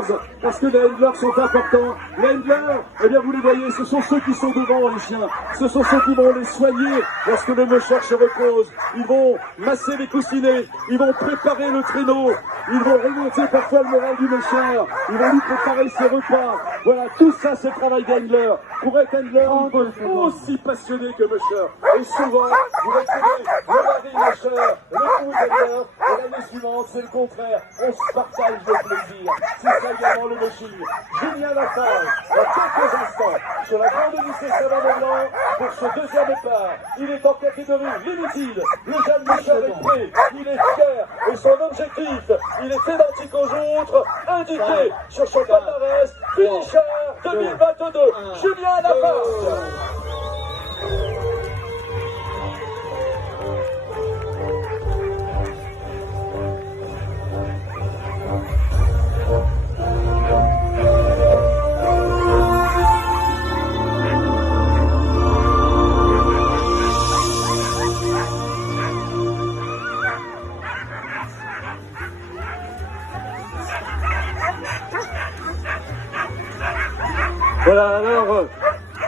14, parce que les handlers sont importants. Les handlers, eh bien vous les voyez, ce sont ceux qui sont devant les chiens. Ce sont ceux qui vont les soigner lorsque le mouchard se repose. Ils vont masser les coussinets, ils vont préparer le traîneau, ils vont remonter parfois le moral du mouchard, ils vont lui préparer ses repas. Voilà, tout ça c'est le travail d'handler. Pour être handler, il faut être aussi passionné que mouchard. Et souvent, vous retrouvez le mari mouchard, le coup handler, et l'année suivante, c'est le contraire. On se partage le plaisir. C'est ça également le machine. Génial à faire. Dans quelques instants, sur la grande lycée Savamont-Blanc, pour ce deuxième départ. Il est en catégorie limited. Le jeune mouchard est prêt. Il est fier. Et son objectif, il est identique aux autres, indiqué sur son palmarès. Finisher 2022. Julien Lafarge. Voilà, alors,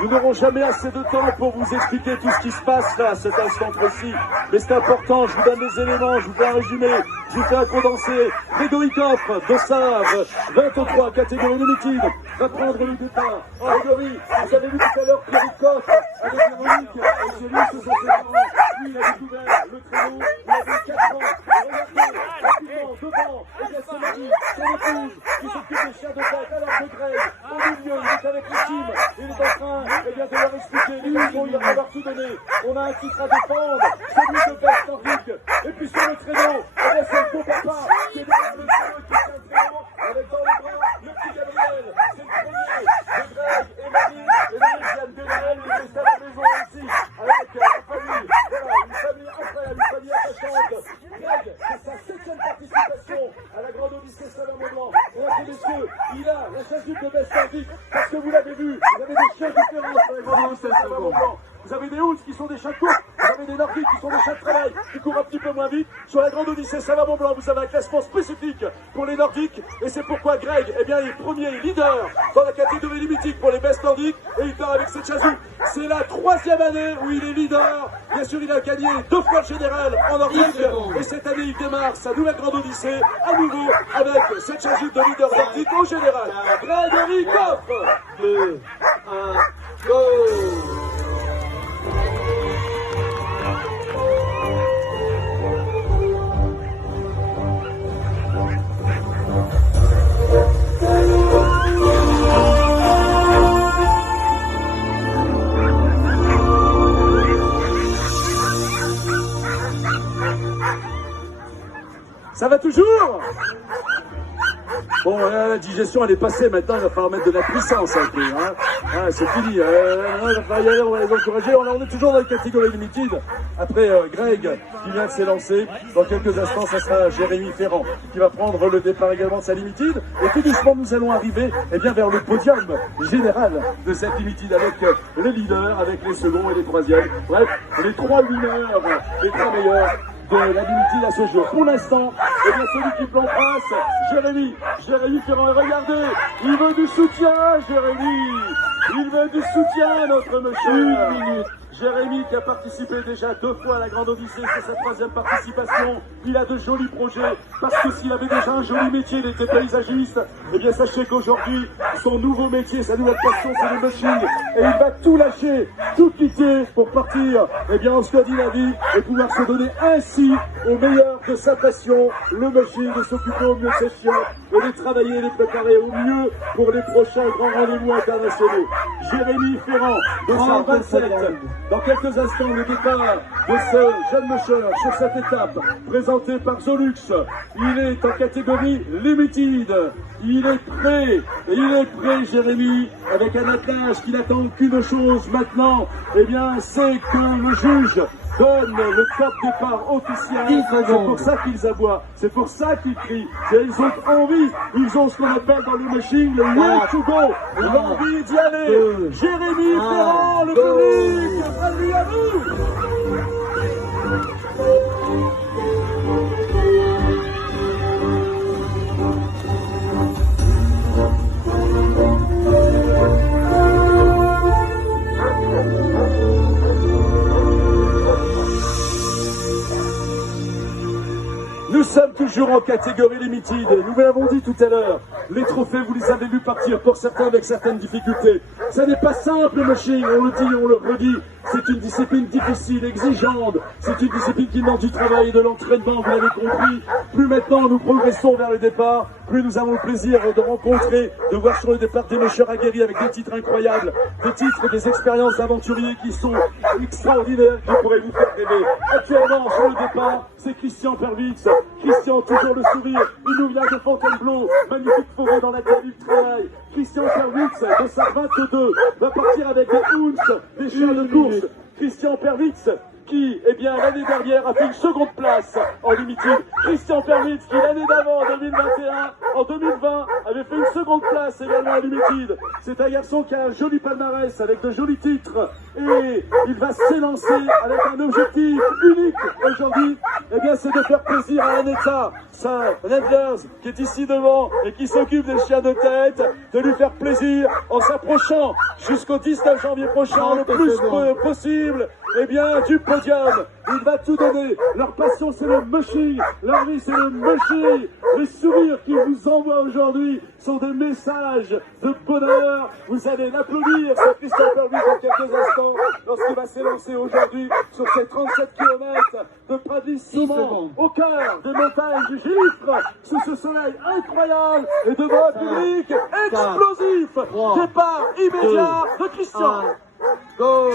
nous n'aurons jamais assez de temps pour vous expliquer tout ce qui se passe là, à cet instant précis. Mais c'est important, je vous donne les éléments, je vous fais un résumé, je vous fais un condensé. Grégory Coffre, Dossave, 23, catégorie limited, va prendre le départ. Grégory, vous avez vu tout à l'heure Pierre Coffre avec Véronique, et chez lui, ce sont ses parents. Lui, il a découvert le traîneau, il avait 4 ans. Regardez, rapidement, devant, et bien c'est Marie, son épouse, qui s'occupe des chiens de tête, alors de Greg, au milieu, il est avec le team, il est en train, eh bien, de leur expliquer, les garçons, il va falloir tout donner. On a un titre à défendre, celui de Best Nordique, et puis sur le traîneau, eh bien, c'est le beau papa, qui est derrière le traîneau, qui tient le traîneau, avec dans les bras, le petit Gabriel, c'est le premier, de Greg et Marie, et le deuxième de Noël, il est à la maison ici, avec la famille, voilà, une famille incroyable, une famille attachante. Greg, c'est sa 7e participation à la grande Odyssée Savamont-Blanc. Mesdames et messieurs, il a la chasuble de Best Nordique, parce que vous l'avez vu, vous avez des chiens différents sur la grande Odyssée Savamont-Blanc. Vous avez des Housses qui sont des chats de course, vous avez des Nordiques qui sont des chats de travail, qui courent un petit peu moins vite. Sur la grande Odyssée Savamont-Blanc, vous avez un classement spécifique pour les Nordiques, et c'est pourquoi Greg, eh bien, est premier leader dans la catégorie limitique pour les Best Nordiques, et il part avec cette chasuble. C'est la 3e année où il est leader. Bien sûr, il a gagné 2 fois le général en Nordique, et cette année, il démarre sa nouvelle grande Odyssée, à nouveau, avec cette chasuble de leader nordique au général. Grégory Coffre. 2, 1, go! Ça va toujours? Bon, la digestion, elle est passée. Maintenant, il va falloir mettre de la puissance un peu. Hein. Ah, c'est fini. Il va falloir y aller, on va les encourager. On est toujours dans la catégorie limited. Après, Greg, qui vient de s'élancer. Dans quelques instants, ça sera Jérémy Ferrand, qui va prendre le départ également de sa limited. Et tout doucement, nous allons arriver vers le podium général de cette limited, avec les leaders, avec les seconds et les troisièmes. Bref, les 3 winners, les 3 meilleurs de la limited à ce jour. Pour l'instant, celui qui plante face, Jérémy Ferrand. Et regardez, il veut du soutien, Jérémy. Il veut du soutien, notre monsieur. 1 minute. Jérémy qui a participé déjà 2 fois à la Grande Odyssée, c'est sa 3e participation. Il a de jolis projets, parce que s'il avait déjà un joli métier, il était paysagiste. Eh bien, sachez qu'aujourd'hui, son nouveau métier, sa nouvelle passion, c'est le mushing. Et il va tout lâcher, tout quitter pour partir, en Scandinavie, et pouvoir se donner ainsi au meilleur de sa passion, le mushing, de s'occuper au mieux de ses chiens, et de travailler et les préparer au mieux pour les prochains grands rendez-vous internationaux. Jérémy Ferrand, 227. Dans quelques instants, le départ de ce jeune musher sur cette étape, présenté par Zolux. Il est en catégorie limited. Il est prêt, Jérémy, avec un attelage qui n'attend qu'une chose maintenant, c'est que le juge donne le top départ officiel. C'est pour ça qu'ils aboient, c'est pour ça qu'ils crient. Ils ont envie, ils ont ce qu'on appelle dans le machine le way to go, l'envie d'y aller. Jérémy Ferrand, le public, salut à vous. toujours en catégorie limited. Nous vous l'avons dit tout à l'heure, les trophées, vous les avez vus partir pour certains avec certaines difficultés. Ça n'est pas simple, le mushing, on le dit, on le redit. C'est une discipline difficile, exigeante. C'est une discipline qui demande du travail et de l'entraînement, vous l'avez compris. Plus maintenant nous progressons vers le départ, plus nous avons le plaisir de rencontrer, de voir sur le départ des mécheurs aguerris avec des titres incroyables, des titres, des expériences d'aventuriers qui sont extraordinaires, qui pourraient vous faire rêver. Actuellement, sur le départ, c'est Christian Perwitz. Christian, toujours le sourire, il nous vient de Fontainebleau, magnifique forêt dans laquelle il travaille. Christian Perwitz, de sa 22, va partir avec des ounces, des chiens de course. Christian Perwitz, qui, eh bien, l'année dernière a fait une seconde place en limited. Christian Perwitz, qui l'année d'avant, en 2021, en 2020, avait fait une seconde place également en limited. C'est un garçon qui a un joli palmarès avec de jolis titres et il va s'élancer avec un objectif unique aujourd'hui. Eh bien, c'est de faire plaisir à Aneta, sa Landers, qui est ici devant et qui s'occupe des chiens de tête, de lui faire plaisir en s'approchant jusqu'au 19 janvier prochain, le plus possible, eh bien, du podium. Il va tout donner. Leur passion, c'est le mushing. Leur vie, c'est le mushing. Les sourires qu'ils vous envoient aujourd'hui sont des messages de bonheur. Vous allez l'applaudir, ce Christian Perwitz, dans quelques instants, lorsqu'il va s'élancer aujourd'hui sur ces 37 km de Pradly-Saumon, au cœur des montagnes du Gifre, sous ce soleil incroyable et devant un public explosif. Départ immédiat de Christian. Go!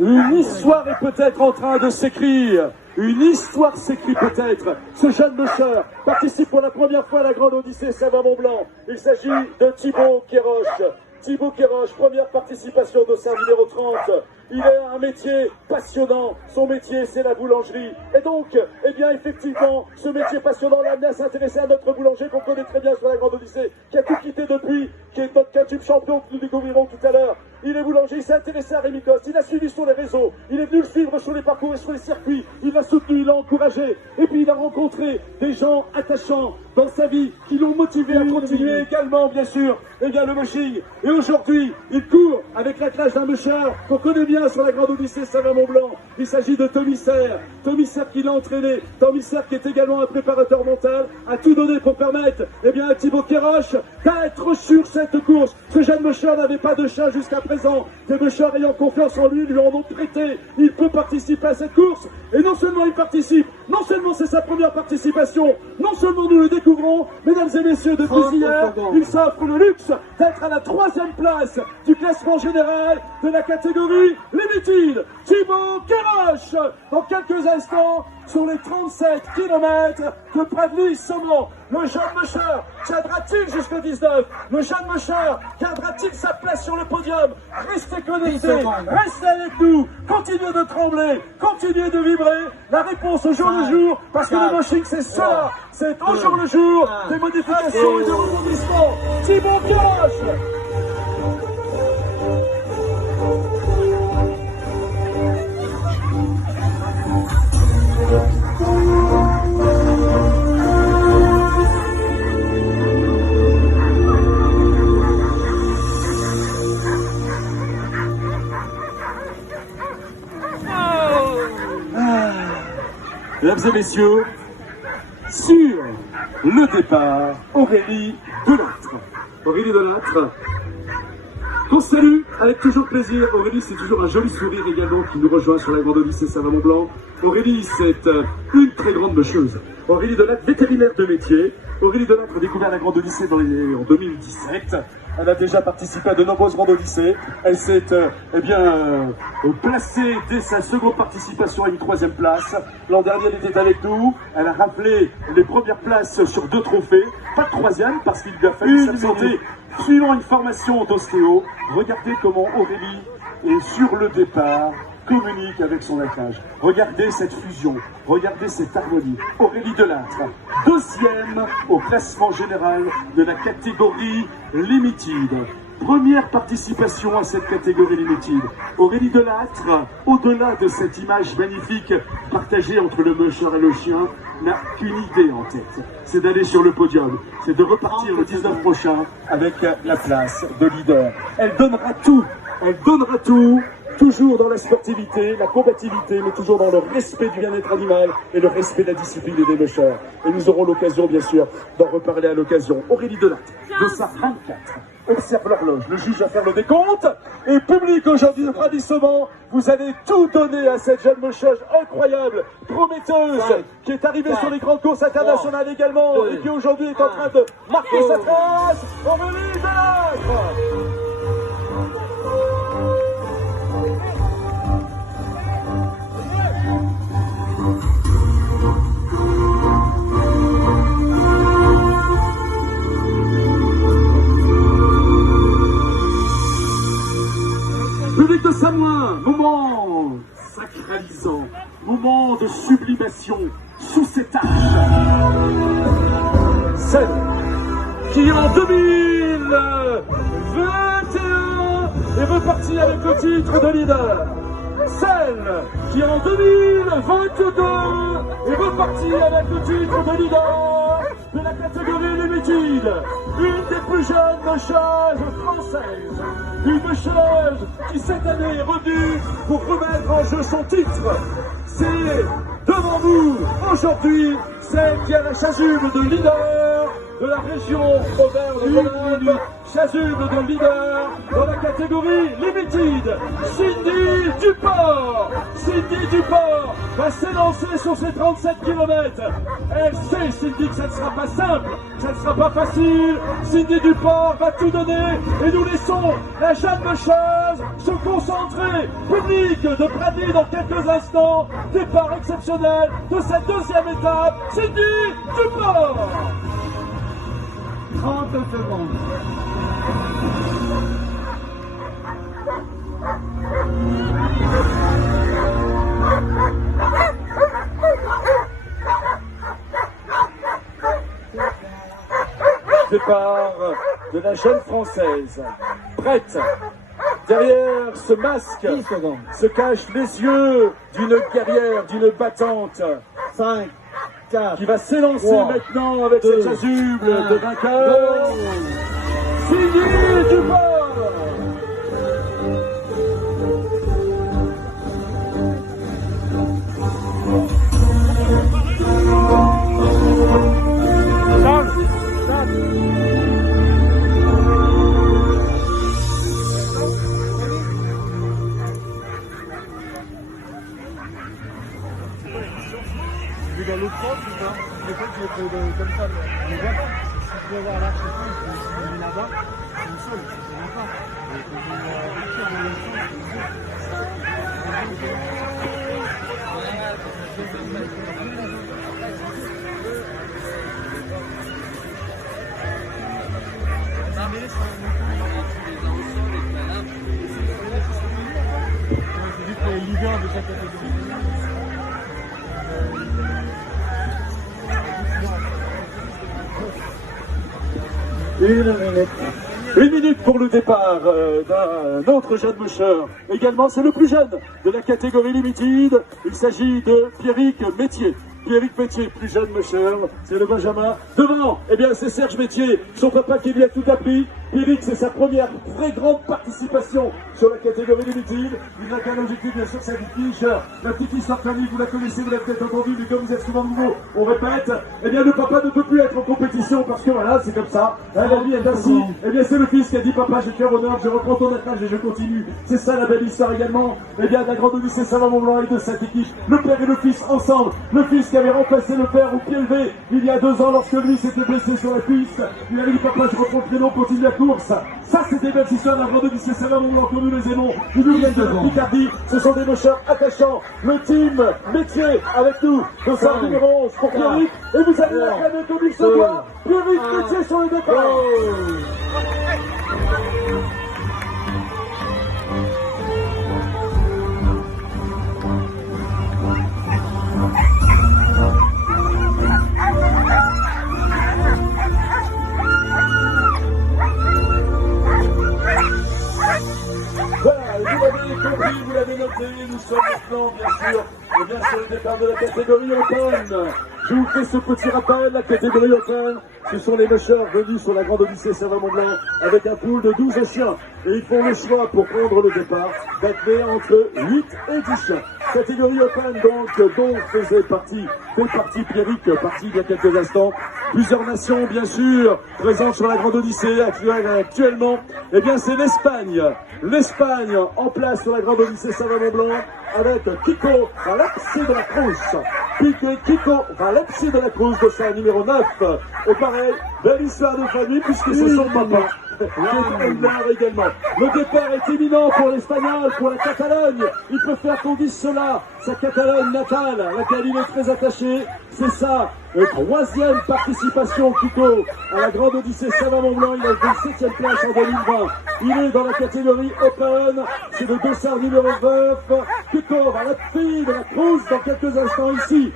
Une histoire est peut-être en train de s'écrire. Une histoire s'écrit peut-être. Ce jeune musher participe pour la première fois à la Grande Odyssée Savoie-Mont-Blanc. Il s'agit de Thibaut Kéroche. Thibaut Kéroche, première participation de sa numéro 30. Il a un métier passionnant. Son métier, c'est la boulangerie. Et donc, eh bien, effectivement, ce métier passionnant l'a amené à s'intéresser à notre boulanger qu'on connaît très bien sur la Grande Odyssée, qui a tout quitté depuis, qui est notre quintuple champion que nous découvrirons tout à l'heure. Il est boulanger, il s'est intéressé à Rémi Coste, il a suivi sur les réseaux, il est venu le suivre sur les parcours et sur les circuits, il l'a soutenu, il l'a encouragé, et puis il a rencontré des gens attachants dans sa vie qui l'ont motivé à continuer également, bien sûr, et bien le mushing. Et aujourd'hui, il court avec la classe d'un musher qu'on connaît bien sur la Grande Odyssée Savoie-Mont-Blanc. Il s'agit de Tommy Serre qui l'a entraîné, Tommy Serre qui est également un préparateur mental, a tout donné pour permettre, eh bien, à Thibaut Kéroche d'être sur cette course. Ce jeune musher n'avait pas de chat jusqu'à présent. Des mushers ayant confiance en lui en ont prêté. Il peut participer à cette course. Et non seulement il participe, non seulement c'est sa première participation, non seulement nous le découvrons, mesdames et messieurs, depuis hier, il s'offre le luxe d'être à la 3e place du classement général de la catégorie Limited. Thibaut Kéroche, dans quelques instants, sur les 37 km de Pradly-Saumon. Le jeune musher tiendra-t-il jusqu'au 19? Le jeune musher gardera-t-il sa place sur le podium? Restez connectés, restez avec nous, continuez de trembler, continuez de vibrer. La réponse au jour le jour, parce que le mushing c'est ça, c'est au jour le jour des modifications et de rebondissements. Thibaut Kéroche. Mesdames et messieurs, sur le départ, Aurélie Delattre. Aurélie Delattre, qu'on salue avec toujours plaisir. Aurélie, c'est toujours un joli sourire également qui nous rejoint sur la Grande Odyssée Savoie-Mont-Blanc. Aurélie, c'est une très grande bûcheuse. Aurélie Delattre, vétérinaire de métier. Aurélie Delattre a découvert la Grande Odyssée en 2017. Elle a déjà participé à de nombreuses Grandes Odyssées. Elle s'est placée dès sa seconde participation à une 3e place. L'an dernier, elle était avec nous. Elle a rappelé les premières places sur 2 trophées. Pas de 3e parce qu'il lui a fallu s'absenter suivant une formation d'ostéo. Regardez comment Aurélie est sur le départ, communique avec son attelage. Regardez cette fusion, regardez cette harmonie. Aurélie Delattre, 2e au classement général de la catégorie Limited. Première participation à cette catégorie limited. Aurélie Delattre, au-delà de cette image magnifique partagée entre le musher et le chien, n'a qu'une idée en tête. C'est d'aller sur le podium. C'est de repartir le 19 prochain avec la place de leader. Elle donnera tout. Elle donnera tout. Toujours dans la sportivité, la combativité, mais toujours dans le respect du bien-être animal et le respect de la discipline et des mushers. Et nous aurons l'occasion, bien sûr, d'en reparler à l'occasion. Aurélie Delattre, de sa 24. Observe l'horloge, le juge va faire le décompte. Et public aujourd'hui de ravissement, vous allez tout donner à cette jeune musheuse incroyable, prometteuse, qui est arrivée sur les grandes courses internationales également, et qui aujourd'hui est en train de marquer sa trace. Aurélie Delattre! Public de Samoin, moment sacralisant, moment de sublimation sous cet arche. Celle qui en 2021 est repartie avec le titre de leader. Celle qui en 2022 est repartie avec le titre de leader de la catégorie limited. Une des plus jeunes musheuses françaises. Une musheuse qui cette année est revenue pour remettre en jeu son titre. C'est devant vous aujourd'hui celle qui a la chasuble de leader de la région Auvergne-Rhône-Alpes, chasuble de leader dans la catégorie limited. Cindy Duport. Cindy Duport va s'élancer sur ses 37 km. Elle sait, Cindy, que ça ne sera pas simple, ça ne sera pas facile. Cindy Duport va tout donner et nous laissons la jeune musheuse se concentrer. Public de Pradny dans quelques instants. Départ exceptionnel de cette deuxième étape. Cindy Duport. 30 secondes. Départ de la jeune française, prête. Derrière ce masque se cachent les yeux d'une guerrière, d'une battante. 5, 4, qui va s'élancer 3, maintenant avec 2, cette chasuble de vainqueur. Cindy Duport. Dans l'autre sens, ou pas? Des fois, tu les fais comme ça, on les voit pas. Si tu peux voir l'arche et tout, ils sont mis là-bas, c'est une seule, c'est même pas. Et quand on va réussir dans l'autre sens, c'est juste les leaders de chaque catégorie. Une minute pour le départ d'un autre jeune musher. Également, c'est le plus jeune de la catégorie limited. Il s'agit de Pierrick Métier. Pierrick Métier, plus jeune musher, c'est le Benjamin. Devant, eh bien, c'est Serge Métier, son papa qui lui a tout appris. Pierrick, c'est sa première très grande participation sur la catégorie limited. Il n'a qu'un objectif, bien sûr, c'est la petite La petite histoire famille, vous la connaissez, vous l'avez peut-être entendu, mais comme vous êtes souvent nouveau, on répète. Eh bien, le papa ne peut plus être en compétition parce que voilà, c'est comme ça. La vie est ainsi. Eh bien, c'est le fils qui a dit, papa, je vais te faire honneur, je reprends ton attache et je continue. C'est ça la belle histoire également. Eh bien, la grande lycée Salin-Mont-Blanc et de cette équipe, le père et le fils ensemble. Le fils qui avait remplacé le père au pied levé il y a 2 ans lorsque lui s'était blessé sur la piste. Il avait dit, papa, je reprends le créneau, continue la course. Ça, c'est des belles histoires d'un grand lycée Salin-Mont-Blanc que nous les aimons. Ils nous viennent de la Picardie. Ce sont des mocheurs attachants. Le team Métier avec nous. Le centre numéro 11 pour Pierrick. Et vous allez acclamer comme il se doit. Pierrick Métier sur le départ. catégorie Open. Je vous fais ce petit rappel, la catégorie Open, ce sont les mushers venus sur la Grande Odyssée Savamont-Blanc avec un pool de 12 chiens. Et ils font le choix pour prendre le départ d'atteler entre 8 et 10 chiens. Catégorie Open donc, dont fait partie Pierrick, partie il y a quelques instants. Plusieurs nations, bien sûr, présentes sur la Grande Odyssée actuellement. Eh bien, c'est l'Espagne. L'Espagne en place sur la Grande Odyssée Savamont-Blanc avec Kiko Valepsi de la Cruz. Kiko Valepsi de la Cruz, de sa numéro 9. Et pareil, belle histoire de famille puisque c'est son papa. Également. Le départ est imminent pour l'Espagnol, pour la Catalogne. Il peut faire qu'on dise cela. Sa Catalogne natale, à laquelle il est très attaché. C'est ça. Troisième participation Kiko à la Grande Odyssée Savamont-Blanc. Il a fait 7e place en 2020. Il est dans la catégorie Open. C'est le dossard numéro 9. Kiko va la fille de la Cruz dans quelques instants ici.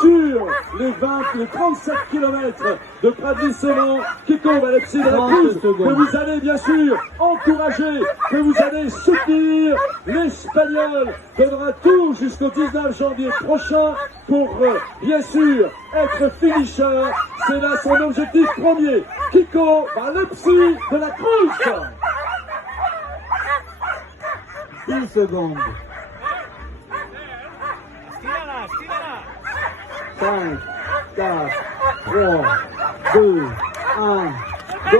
Sur les 37 km de Pradly-Célan, Kiko Valepsi de la Cruz, que vous allez bien sûr encourager, que vous allez soutenir. L'Espagnol donnera tout jusqu'au 19 janvier prochain pour bien sûr être finisher. C'est là son objectif premier. Kiko Valepsi de la Cruz. 10 secondes. 5, 4, 3, 2, 1, go!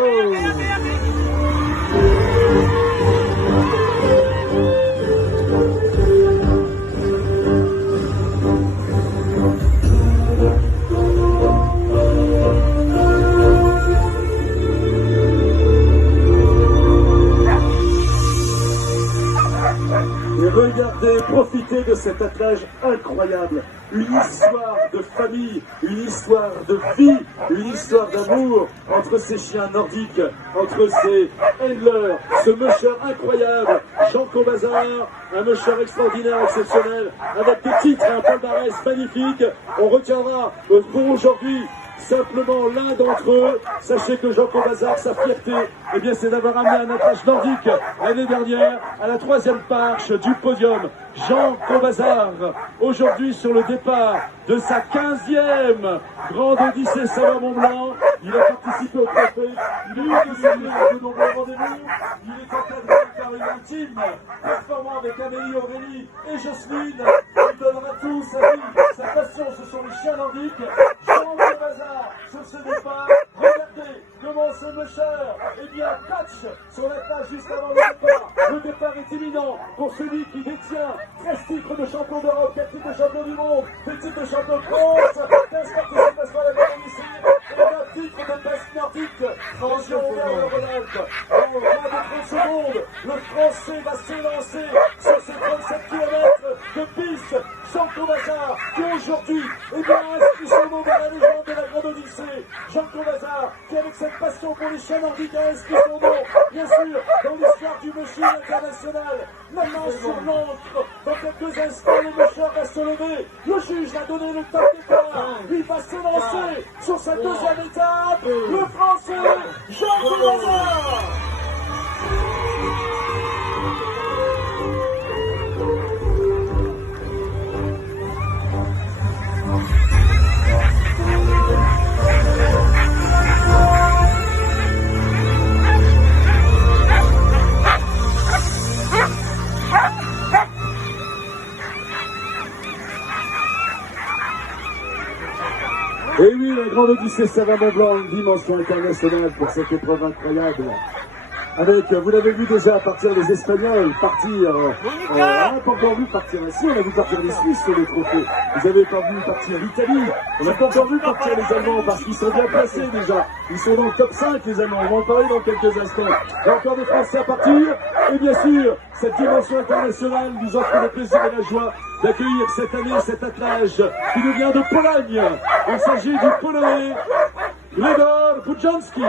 Et regardez, profitez de cet attelage incroyable. Une histoire de famille, une histoire de vie, une histoire d'amour entre ces chiens nordiques, entre ces handlers, ce musher incroyable, Jean Cobazard, un musher extraordinaire, exceptionnel, avec des titres, un palmarès magnifique. On retiendra pour aujourd'hui simplement l'un d'entre eux. Sachez que Jean Cobazard, sa fierté, eh bien, c'est d'avoir amené un attelage nordique l'année dernière à la 3e marche du podium. Jean Cobazard, aujourd'hui sur le départ de sa 15e Grande Odyssée Savamont-Blanc. Il a participé au trophée. Il a eu de nombreux rendez-vous. Il est encadré par une intime performant avec Amélie, Aurélie et Jocelyne. Il donnera tout, sa vie, sa passion, ce sont les chiens nordiques. Jean Cobazard sur ce départ. Regardez comment ce musher, eh bien, catch sur la page juste avant le départ. Le départ est imminent pour celui qui détient 13 titres de champion d'Europe, 4 titres de champion du monde, 2 titres de champion de France, 15 participations à la Grande Odyssée et 20 titres de best nordique. Attention vers le Rhône-Alpes. En moins de 30 secondes, le Français va s'élancer sur ces 37 km de piste. Jean Cobazard, qui aujourd'hui, eh bien, inscrit son nom dans la légende de la Grande Odyssée. Jean Cobazard, qui avec cette passion pour les chiens nordiques a inscrit son nom, bien sûr, dans l'histoire du musher international. Maintenant sur l'encre, dans quelques instants, le musher va se lever. Le juge a donné le top départ. Il va s'élancer sur sa 2e étape. Le Français, Jean Cobazard. Et oui, la Grande Odyssée Savamont-Blanc, une dimension internationale pour cette épreuve incroyable. Avec, vous l'avez vu déjà, partir les Espagnols, partir, on n'a pas encore vu partir ici, on a vu partir les Suisses sur le trophée. Vous n'avez pas vu partir l'Italie, on n'a pas encore vu partir les Allemands parce qu'ils sont bien placés déjà. Ils sont dans le top 5 les Allemands, on va en parler dans quelques instants. Il y a encore des Français à partir, et bien sûr, cette dimension internationale nous offre le plaisir et la joie d'accueillir cette année cet attelage qui nous vient de Pologne. Il s'agit du Polonais Gregor Budjanski.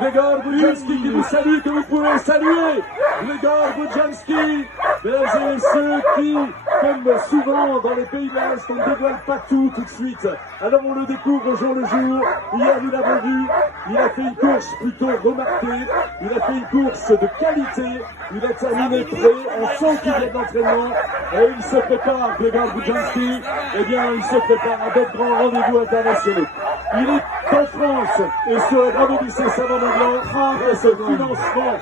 Gregor Budjanski qui vous salue, que vous pouvez saluer. Gregor Budjanski, mesdames et messieurs, qui, comme souvent dans les pays de l'Est, on ne dévoile pas tout de suite. Alors on le découvre au jour le jour. Hier, nous l'avons vu, il a fait une course plutôt remarquée. Il a fait une course de qualité. Il a terminé prêt. On sent qu'il y a de l'entraînement. Et il se prépare, Gregor Budjanski. Eh bien, il se prépare à d'autres grands rendez-vous internationaux. Il est en France et sur la Grande Odyssée Savant-Mont-Blanc grâce au financement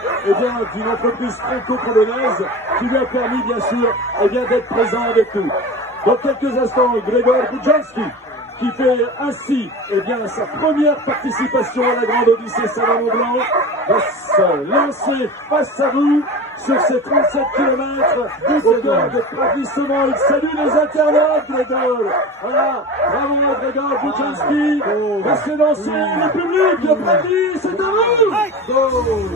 d'une entreprise franco-polonaise qui lui a permis bien sûr d'être présent avec nous. Dans quelques instants, Gregor Budjanski qui fait ainsi sa première participation à la Grande Odyssée Savant-Mont-Blanc va se lancer face à vous sur ces 37 km au cœur de ravissement. Il salue les internautes, Gregor. Voilà, bravo Gregor Budjanski. Va se lancer le public, le premier, c'est à vous.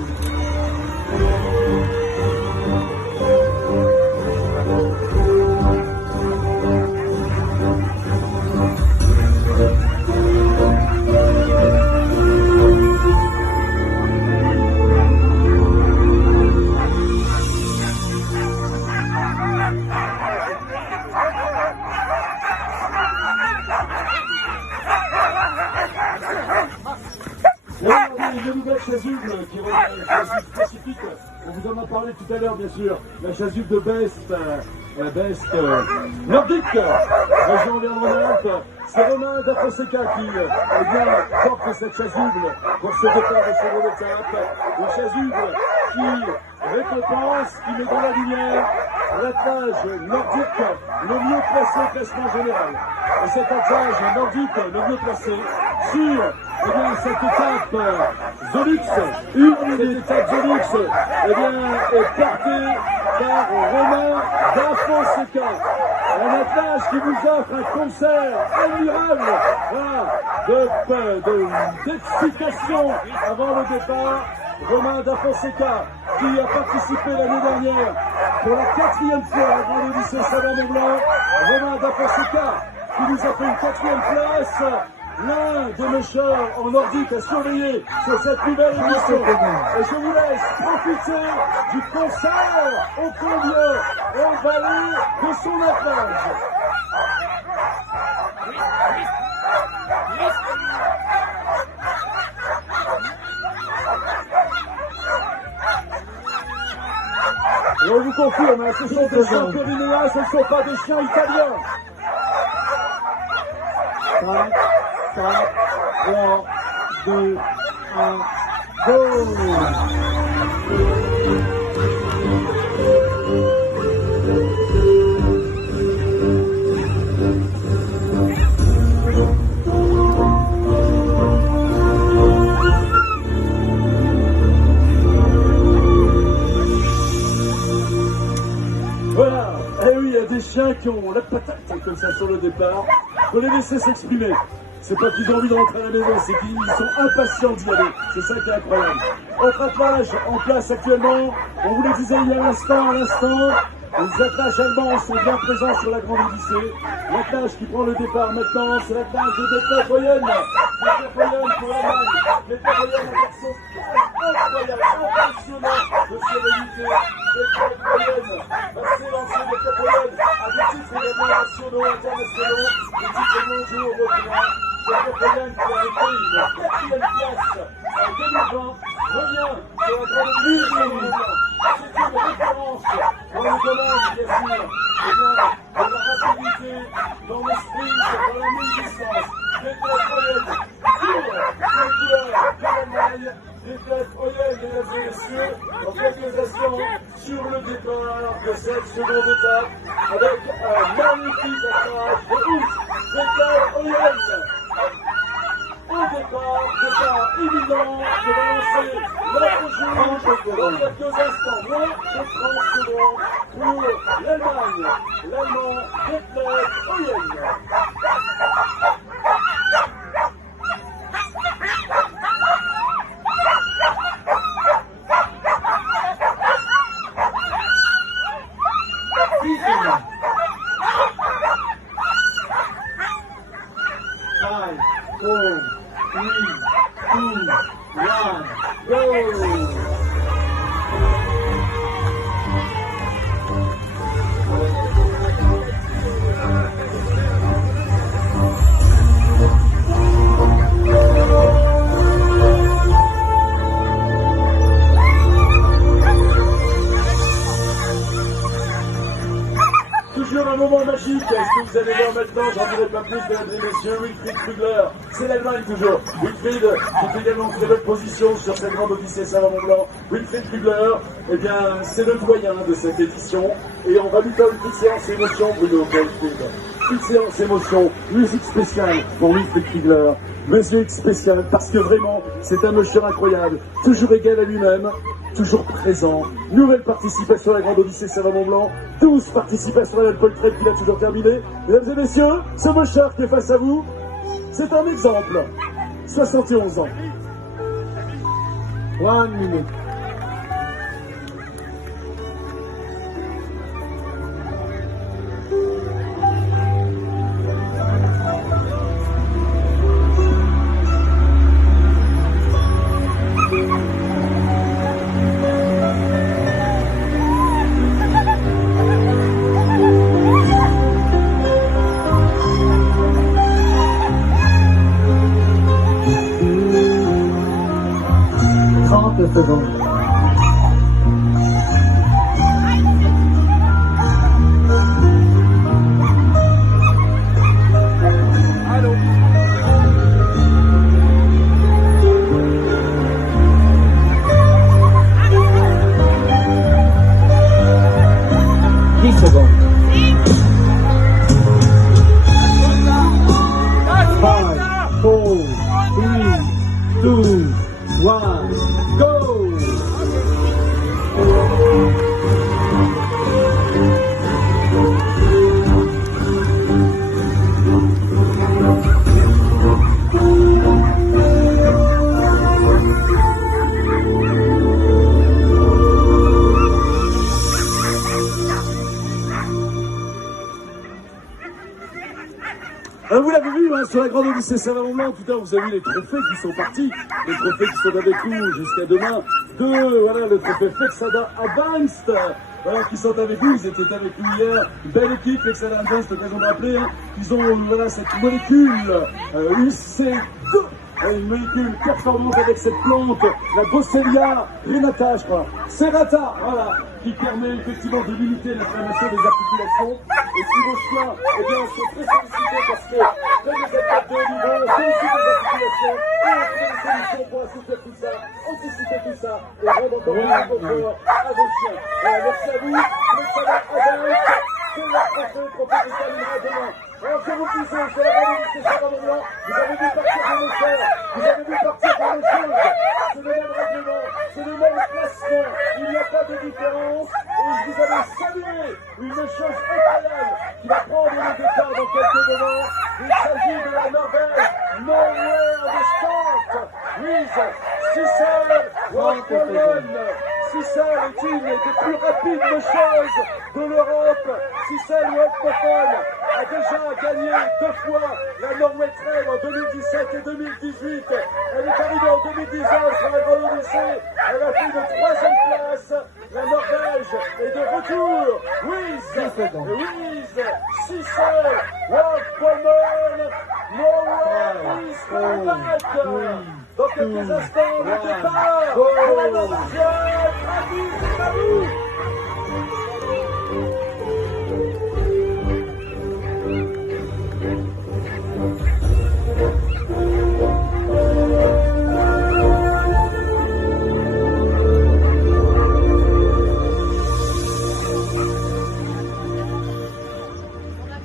Les nouvelles chasubles qui reviennent, les chasubles spécifiques, on vous en a parlé tout à l'heure bien sûr, la chasuble de Best nordique, région Auvergne-Rhône-Alpes. C'est Romain Da Fonseca qui porte cette chasuble pour ce départ de ce rôle d'étape. Une chasuble qui récompense, qui met dans la lumière l'attelage nordique le mieux placé au classement général. Et cet attelage nordique le mieux placé sur cette étape Zolux, une des étapes Zolux, est portée par Romain Da Fonseca. Un attelage qui vous offre un concert admirable d'excitation avant le départ. Romain Da Fonseca, qui a participé l'année dernière pour la 4e fois à la Grande Odyssée Savant-Mont-Blanc. Romain Da Fonseca, qui nous a fait une 4e place. L'un des meilleurs en nordique à surveiller sur cette nouvelle émission. Et je vous laisse profiter du concert au combien et au balai de son attelage. Et on vous confirme, ce sont des chiens pyrénéens, ce ne sont pas des chiens italiens. 5, 4, 3, 2, 1, go! Voilà, eh oui, il y a des chiens qui ont la patate comme ça sur le départ. Faut les laisser s'exprimer. C'est pas qu'ils ont envie de rentrer à la maison, c'est qu'ils sont impatients d'y aller. C'est ça qui est incroyable. Autre attelage en place actuellement, on vous le disait il y a un instant, les attelages allemands sont bien présents sur la Grande Odyssée. L'attelage qui prend le départ maintenant, c'est l'attelage de Dieter Boyen. Dieter Boyen pour l'Allemagne. Dieter Boyen, un garçon incroyable, impressionnant de sérénité. Dieter Boyen va s'élancer, Dieter Boyen à des titres également nationaux, internationaux, des titres mondiaux européens. Dieter Boyen qui a été une 4e place en 2020 revient sur la Grande Odyssée. C'est une référence dans le domaine, bien sûr, de la rapidité, dans le sprint, dans la mi-distance. Dieter Boyen sur les couleurs de l'Allemagne. Dieter Boyen, mesdames et messieurs, dans quelques instants, sur le départ de cette seconde étape, avec un magnifique attelage de ouf. Dieter Boyen. Au départ évident de lancer notre jour dans quelques instants, moins de 30 secondes pour l'Allemagne. L'Allemand Dieter Boyen. Five, four, Toujours un moment magique, est-ce que vous allez voir maintenant, j'en dirai pas plus, mesdames et messieurs, Wilfried Krugler, c'est l'Allemagne toujours, Wilfried qui est également en très bonne position sur cette grande Odyssée Savant-Mont-Blanc, Wilfried Krugler, eh bien c'est le doyen de cette édition, et on va lui faire une petite séance émotion, Bruno, Wilfried, une séance émotion, musique spéciale pour Wilfried Krugler, musique spéciale parce que vraiment c'est un monsieur incroyable, toujours égal à lui-même, toujours présent. Nouvelle participation à la grande Odyssée Savant-Mont-Blanc. 12 participations à l'Alpol Trail qu'il a toujours terminé. Mesdames et messieurs, ce mochard qui est face à vous, c'est un exemple. 71 ans. 1 minute. Secondes. Allô. 10 secondes. 5, 4, 3, 2, 1, go! Vous l'avez vu hein, sur la grande Odyssée Savant-Mont-Blanc, tout à l'heure vous avez vu les trophées qui sont partis, les trophées qui sont avec nous jusqu'à demain, voilà, le trophée Fexada Advanced, voilà, qui sont avec nous, ils étaient avec nous hier, une belle équipe, Fexada Advanced, l'occasion de rappeler, hein, ils ont voilà, cette molécule UC2, une molécule performante avec cette plante, la Boswellia renata, je crois, serrata, voilà, qui permet effectivement de limiter l'inflammation des articulations. Et si vos choix, eh bien, sont très sollicités parce que, comme les athlètes de haut niveau, on sollicite les articulations et on trouve des solutions pour assouplir tout ça, anticiper tout ça et rendre encore plus de confort à vos chiens. Voilà, merci à vous, le salaire Advanced, c'est le trophée qui terminera demain. Alors, je vous disais, c'est la grande Odyssée Savant-Mont-Blanc, vous avez vu partir de nos chers, vous avez vu partir de nos choses, c'est le même règlement, c'est le même classement, il n'y a pas de différence, et vous allez saluer une chose incroyable qui va prendre le départ dans quelques moments, il s'agit de la Norvège, Nowhere de Start, with Sissel Wahlholm. Sissel est une des plus rapides choses de l'Europe. Sissel Wahlholm a déjà gagné 2 fois la Norway Trail en 2017 et 2018. Elle est arrivée en 2019 sur la grande Odyssée. Elle a fait de 3e place. La Norvège est de retour. With Sissel Wahlholm. Norway is coming back. Dans quelques instants, le départ de la Norvégienne. Travis, c'est à vous.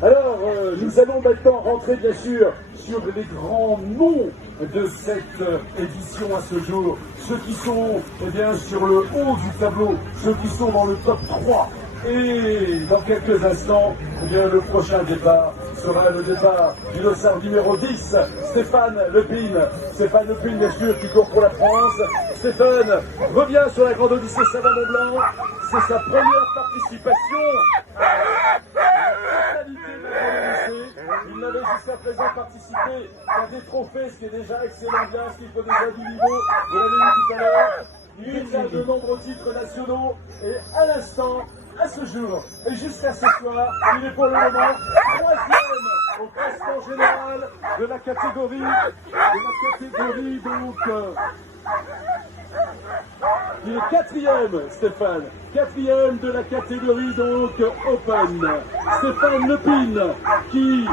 Alors, nous allons maintenant rentrer bien sûr sur les grands noms de cette édition à ce jour. Ceux qui sont eh bien, sur le haut du tableau, ceux qui sont dans le top 3. Et dans quelques instants, eh bien, le prochain départ sera le départ du dossard numéro 10, Stéphane Lepine. Stéphane Lepine, bien sûr, qui court pour la France. Stéphane revient sur la grande Odyssée Savant-Mont-Blanc. C'est sa première participation à la totalité de la grande Odyssée. Il n'avait jusqu'à jusqu'à présent participé à des trophées, ce qui est déjà excellent bien, ce qu'il faut déjà du niveau. Vous l'avez vu tout à l'heure. Il a de nombreux titres nationaux et à l'instant, à ce jour et jusqu'à ce soir, il est pour le moment troisième au classement général de la catégorie donc. Il est quatrième, Stéphane. Quatrième de la catégorie donc Open. Stéphane Lepine qui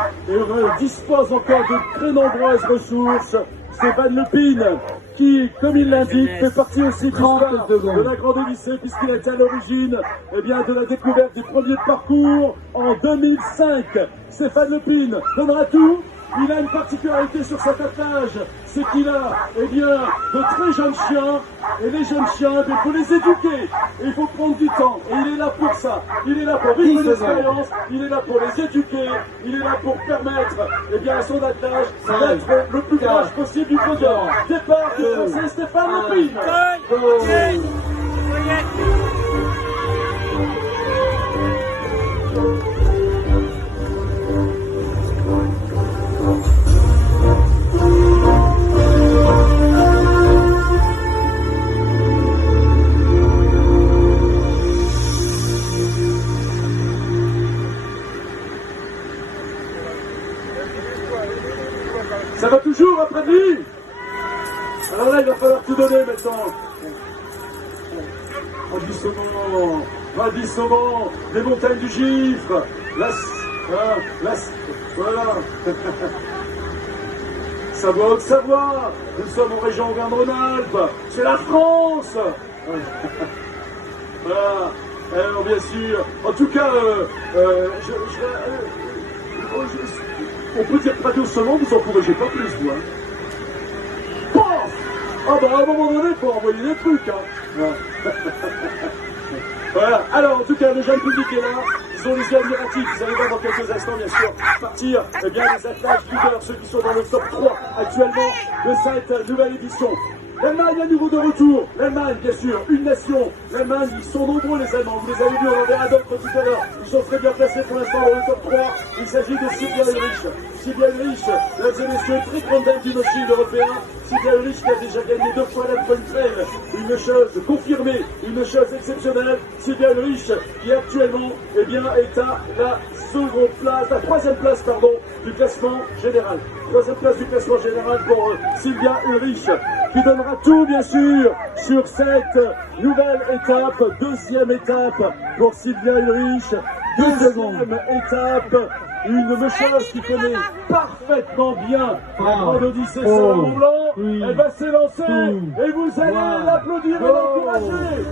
dispose encore de très nombreuses ressources. Stéphane Lepine qui, comme il l'indique, fait partie aussi de la Grande Odyssée puisqu'il est à l'origine de la découverte du premier parcours en 2005. Stéphane Lepine donnera tout. Il a une particularité sur cet attelage, c'est qu'il a de très jeunes chiens, et les jeunes chiens, il faut les éduquer, et il faut prendre du temps, et il est là pour ça, il est là pour vivre l'expérience, il est là pour les éduquer, il est là pour permettre à son attelage d'être le plus proche possible du podium. Départ du Français Stéphane Lepine. Ça va toujours après lui. Alors là, il va falloir tout donner maintenant. Radisson, les montagnes du Gifre, voilà. Savoie, Haute-Savoie, nous sommes en région Auvergne-Rhône-Alpes, c'est la France. Voilà. Alors bien sûr, en tout cas, on peut dire pas doucement, vous encouragez pas plus, vous. Ah bah à un moment donné, il faut envoyer des trucs, hein. Voilà, alors en tout cas, le jeune public est là, ils ont les yeux admiratifs, vous allez voir dans quelques instants, bien sûr, partir, les athlètes leaders, ceux qui sont dans le top 3 actuellement de cette nouvelle édition. L'Allemagne à nouveau de retour, l'Allemagne bien sûr, une nation, l'Allemagne, ils sont nombreux les Allemands, vous les avez vus, on en verra d'autres tout à l'heure, ils sont très bien placés pour l'instant dans le top 3, il s'agit de Sylvia Ulrich, mesdames et messieurs, très grande dame du noshing européen, Sylvia Ulrich qui a déjà gagné 2 fois l'Alpen Trail, une chose confirmée, une chose exceptionnelle, Sylvia Ulrich qui actuellement est à la troisième place du classement général. Troisième place du classement général pour Sylvia Ulrich, qui donnera tout bien sûr sur cette nouvelle étape, deuxième étape pour Sylvia Ulrich, deuxième étape, une mecheuse qui connaît parfaitement bien la Grande Odyssée sur le Mont Blanc, elle va s'élancer et vous allez l'applaudir et l'encourager.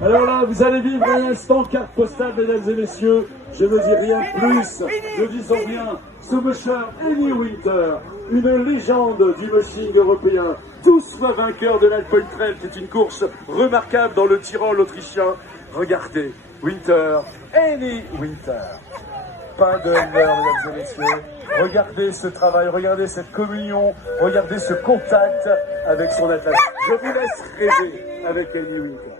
Alors là, vous allez vivre un instant carte postale, mesdames et messieurs. Je ne dis rien de plus. Ne disons rien. Ce musher, Annie Winter, une légende du mushing européen, 12 fois vainqueur de l'Alpen Trail, qui est une course remarquable dans le Tyrol autrichien. Regardez, Winter, Annie Winter. Pas de honneur, mesdames et messieurs. Regardez ce travail, regardez cette communion, regardez ce contact avec son athlète. Je vous laisse rêver avec Annie Winter.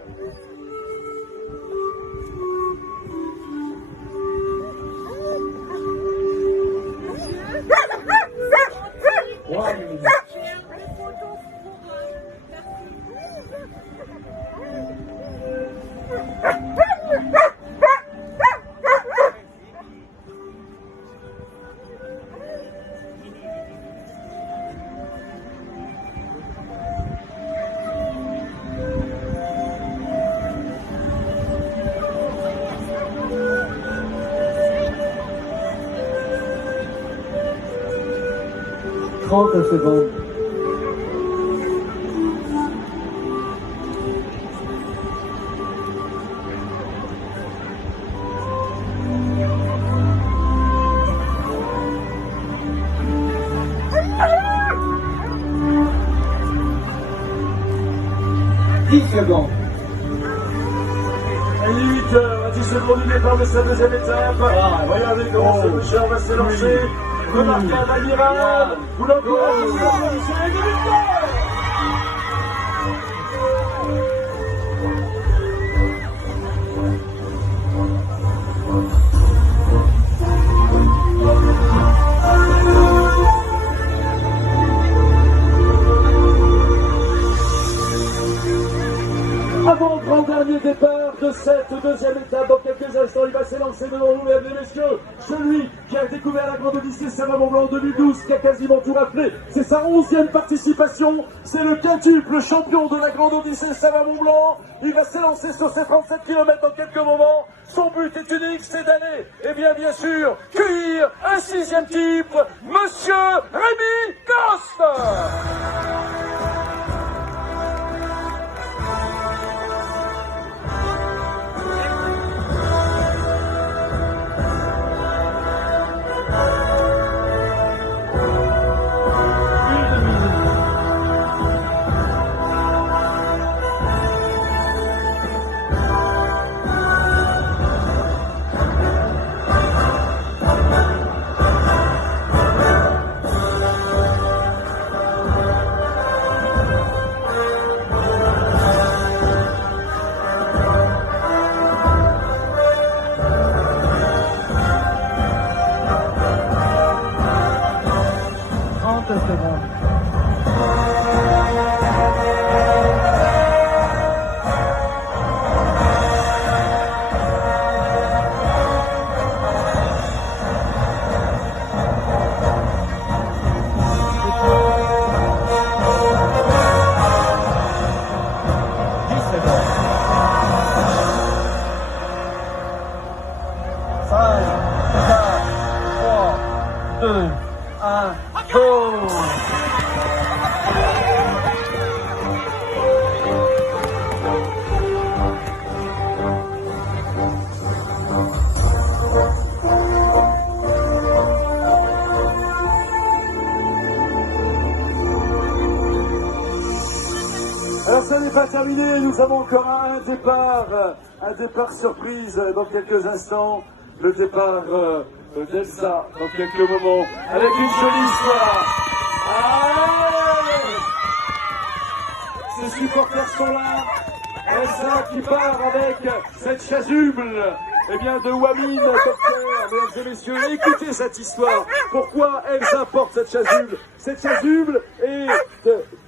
Secondes. Secondes. 8 h c'est bon du départ de sa deuxième étape. Regardez comment ce monsieur va s'élancer. Remarquable, admirable. Vous l'encouragez, c'est une victoire. Avant le grand dernier départ de cette deuxième étape, dans quelques instants, il va s'élancer devant vous, mesdames et messieurs. Celui qui a découvert la Grande Odyssée Savamont-Blanc en 2012, qui a quasiment tout raflé. C'est sa 11e participation. C'est le quintuple champion de la Grande Odyssée Savamont-Blanc. Il va s'élancer sur ses 37 km dans quelques moments. Son but est unique, c'est d'aller, et bien sûr, cueillir un 6e type, Monsieur Rémi Coste. Alors ça n'est pas terminé, nous avons encore un départ surprise dans quelques instants, le départ d'Elsa dans quelques moments, avec une jolie histoire. Ces supporters sont là, Elsa qui part avec cette chasuble de Wamine, docteur, mesdames et messieurs, écoutez cette histoire. Pourquoi Elsa porte cette chasuble? Cette chasuble est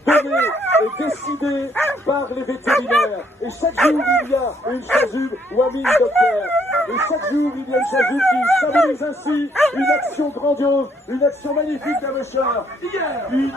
donnée et décidée par les vétérinaires. Et chaque jour, il y a une chasuble Wamine, docteur. Et chaque jour, il y a une chasuble qui symbolise ainsi une action grandiose, une action magnifique d'un monsieur.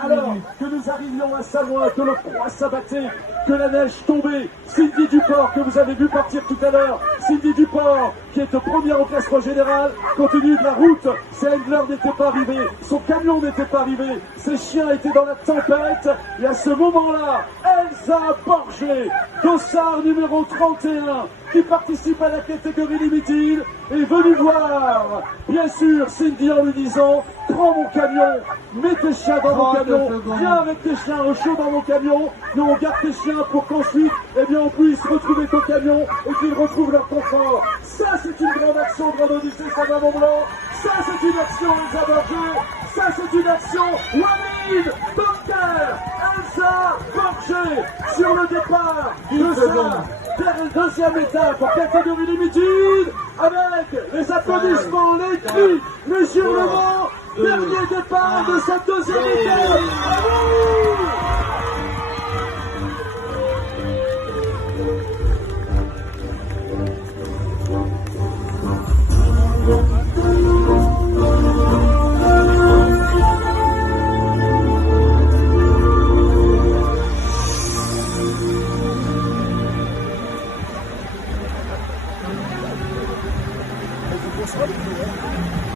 Alors que nous arrivions à Samoin, que le froid s'abattait, que la neige tombait, Cindy Duport, que vous avez vu partir tout à l'heure, Cindy Duport, qui est première au classement général, continue de la route. Ses handlers n'étaient pas arrivés, son camion n'était pas arrivé, ses chiens étaient dans la tempête. Et à ce moment-là, Elsa Borget, dossard numéro 31, qui participe à la catégorie limited, est venue voir, bien sûr, Cindy en lui disant: prends mon camion, mets tes chiens dans mon camion, viens avec tes chiens au chaud dans mon camion, nous on garde tes chiens pour qu'ensuite, on puisse retrouver ton camion et qu'ils retrouvent leur confort. Ça, c'est une grande action, Grande Odyssée Savamont-Blanc. Ça, c'est une action, Elsa Borget. Ça, c'est une action, Wamine, docteur, Elsa Borget, sur le départ de sa deuxième étape en catégorie limited, avec les applaudissements, les cris, les hurlements, dernier départ de cette deuxième étape. À vous!